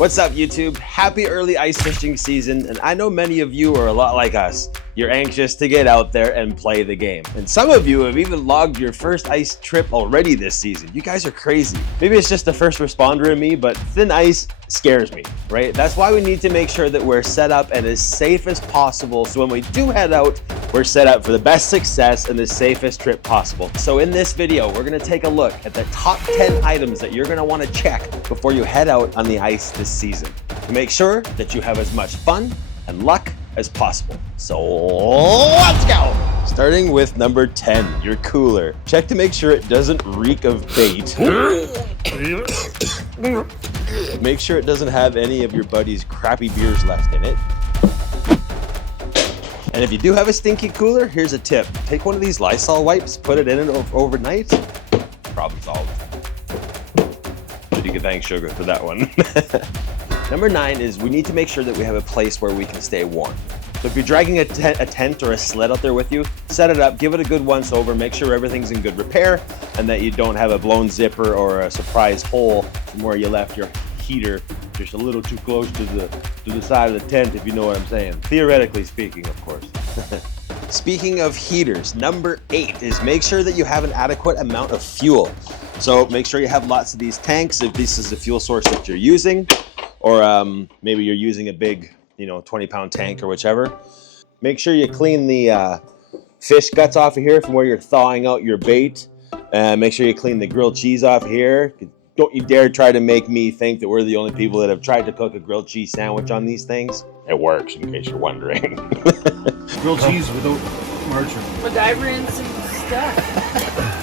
What's up, YouTube? Happy early ice fishing season, and I know many of you are a lot like us. You're anxious to get out there and play the game. And some of you have even logged your first ice trip already this season. You guys are crazy. Maybe it's just the first responder in me, but thin ice scares me, right? That's why we need to make sure that we're set up and as safe as possible, so when we do head out, we're set up for the best success and the safest trip possible. So in this video, we're gonna take a look at the top 10 items that you're gonna wanna check before you head out on the ice this season to make sure that you have as much fun and luck as possible. So let's go! Starting with number 10, your cooler. Check to make sure it doesn't reek of bait. Make sure it doesn't have any of your buddy's crappy beers left in it. And if you do have a stinky cooler, here's a tip. Take one of these Lysol wipes, put it in it overnight, problem solved. But you can thank Sugar for that one. Number 9 is we need to make sure that we have a place where we can stay warm. So if you're dragging a tent or a sled out there with you, set it up, give it a good once over, make sure everything's in good repair and that you don't have a blown zipper or a surprise hole from where you left your heater just a little too close to the side of the tent, if you know what I'm saying. Theoretically speaking, of course. Speaking of heaters, number 8 is make sure that you have an adequate amount of fuel. So make sure you have lots of these tanks if this is the fuel source that you're using. Or maybe you're using a big, 20-pound tank or whichever. Make sure you clean the fish guts off of here from where you're thawing out your bait. Make sure you clean the grilled cheese off here. Don't you dare try to make me think that we're the only people that have tried to cook a grilled cheese sandwich on these things. It works, in case you're wondering. Grilled cheese without margarine. MacGyver and some stuff.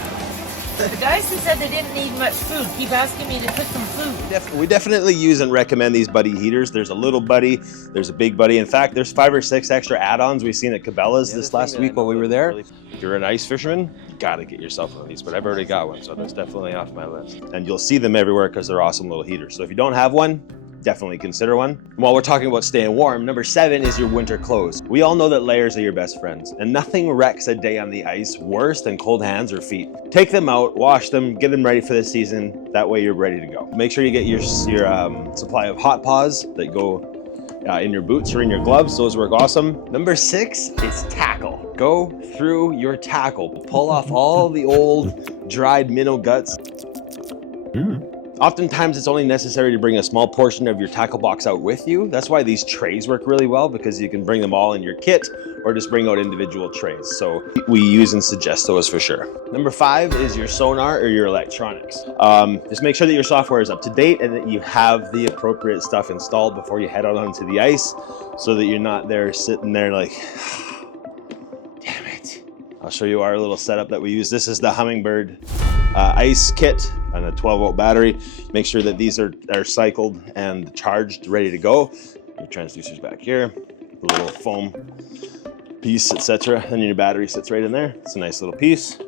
The guys who said they didn't need much food keep asking me to cook some food. We definitely use and recommend these buddy heaters. There's a little buddy, there's a big buddy. In fact, there's 5 or 6 extra add-ons we've seen at Cabela's this last week while we were there. If you're an ice fisherman, you gotta get yourself one of these, but I've already got one, so that's definitely off my list. And you'll see them everywhere because they're awesome little heaters. So if you don't have one, definitely consider one. And while we're talking about staying warm, number 7 is your winter clothes. We all know that layers are your best friends, and nothing wrecks a day on the ice worse than cold hands or feet. Take them out, wash them, get them ready for the season. That way you're ready to go. Make sure you get your supply of hot paws that go in your boots or in your gloves. Those work awesome. Number 6 is tackle. Go through your tackle. Pull off all the old dried minnow guts. Oftentimes, it's only necessary to bring a small portion of your tackle box out with you. That's why these trays work really well, because you can bring them all in your kit or just bring out individual trays. So we use and suggest those for sure. Number 5 is your sonar or your electronics. Just make sure that your software is up to date and that you have the appropriate stuff installed before you head out onto the ice, so that you're not there sitting there like, damn it. I'll show you our little setup that we use. This is the Hummingbird ice kit and a 12-volt battery. Make sure that these are cycled and charged, ready to go. Your transducer's back here, the little foam piece, etc. And your battery sits right in there. It's a nice little piece.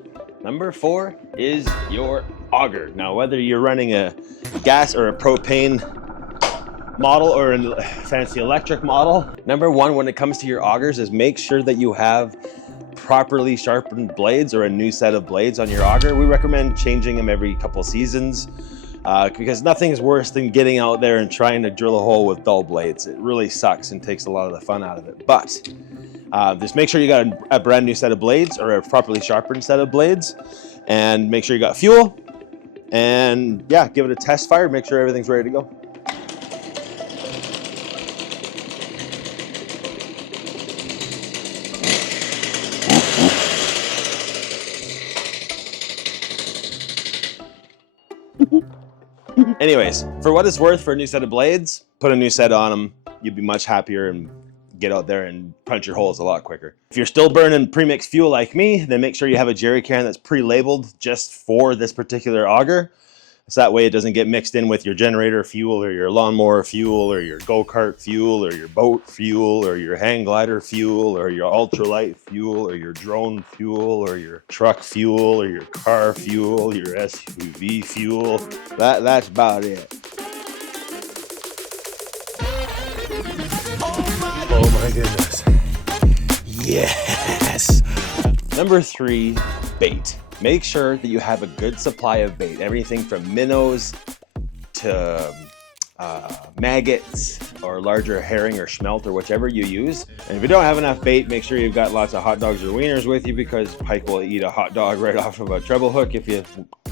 Number 4 is your auger. Now, whether you're running a gas or a propane model or a fancy electric model, number 1 when it comes to your augers is make sure that you have properly sharpened blades or a new set of blades on your auger. We recommend changing them every couple seasons because nothing's worse than getting out there and trying to drill a hole with dull blades. It really sucks and takes a lot of the fun out of it. But just make sure you got a brand new set of blades or a properly sharpened set of blades, and make sure you got fuel, and yeah, give it a test fire, make sure everything's ready to go. Anyways, for what it's worth, for a new set of blades, put a new set on them. You'll be much happier and get out there and punch your holes a lot quicker. If you're still burning premixed fuel like me, then make sure you have a jerry can that's pre-labeled just for this particular auger. So that way it doesn't get mixed in with your generator fuel or your lawnmower fuel or your go-kart fuel or your boat fuel or your hang glider fuel or your ultralight fuel or your drone fuel or your truck fuel or your car fuel, your SUV fuel. That's about it. Oh my goodness. Yes. Number 3, bait. Make sure that you have a good supply of bait. Everything from minnows to maggots or larger herring or schmelt or whichever you use. And if you don't have enough bait, make sure you've got lots of hot dogs or wieners with you, because pike will eat a hot dog right off of a treble hook if you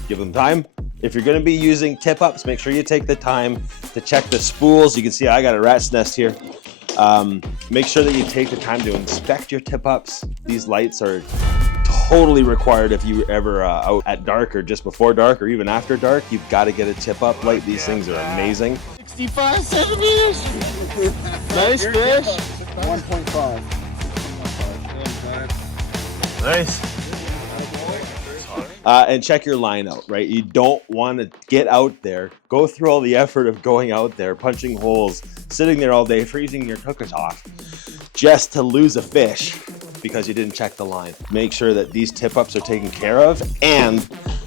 give them time. If you're going to be using tip-ups, make sure you take the time to check the spools. You can see I got a rat's nest here. Make sure that you take the time to inspect your tip-ups. These lights are totally required if you ever out at dark or just before dark or even after dark. You've got to get a tip-up light. These things are amazing. 65 centimeters. Nice fish. 1.5. Nice. And check your line out, right? You don't want to get out there, go through all the effort of going out there, punching holes, sitting there all day, freezing your hookers off, just to lose a fish because you didn't check the line. Make sure that these tip-ups are taken care of and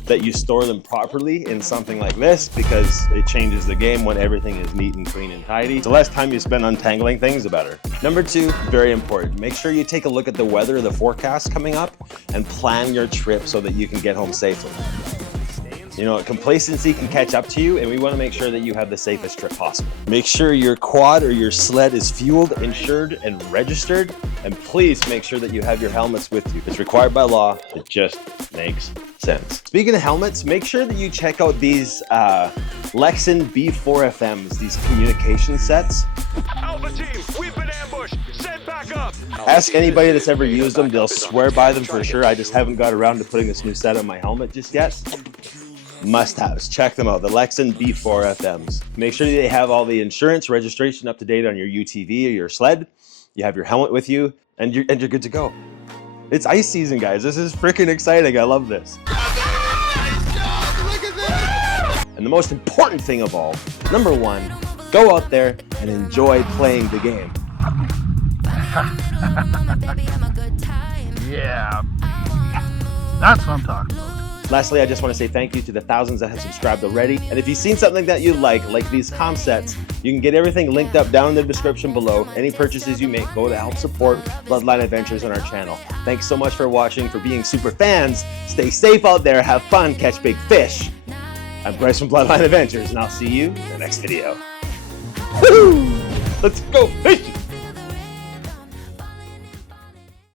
that you store them properly in something like this, because it changes the game when everything is neat and clean and tidy. The less time you spend untangling things, the better. Number 2, very important. Make sure you take a look at the weather, the forecast coming up, and plan your trip so that you can get home safely. You know, complacency can catch up to you, and we want to make sure that you have the safest trip possible. Make sure your quad or your sled is fueled, insured, and registered, and please make sure that you have your helmets with you. It's required by law. It just makes sense. Speaking of helmets, make sure that you check out these Lexin B4FMs, these communication sets. Alpha team, we've been ambushed. Send back up. Ask anybody that's ever used them. They'll swear by them for sure. I just haven't got around to putting this new set on my helmet just yet. Must-haves. Check them out. The Lexin B4FMs. Make sure they have all the insurance, registration up to date on your UTV or your sled. You have your helmet with you, and you're good to go. It's ice season, guys. This is freaking exciting. I love this. And the most important thing of all, number 1, go out there and enjoy playing the game. Yeah. That's what I'm talking about. Lastly, I just want to say thank you to the thousands that have subscribed already. And if you've seen something that you like these comm sets, you can get everything linked up down in the description below. Any purchases you make go to help support Bloodline Adventures on our channel. Thanks so much for watching, for being super fans. Stay safe out there, have fun, catch big fish. I'm Bryce from Bloodline Adventures, and I'll see you in the next video. Woo! Let's go fishing!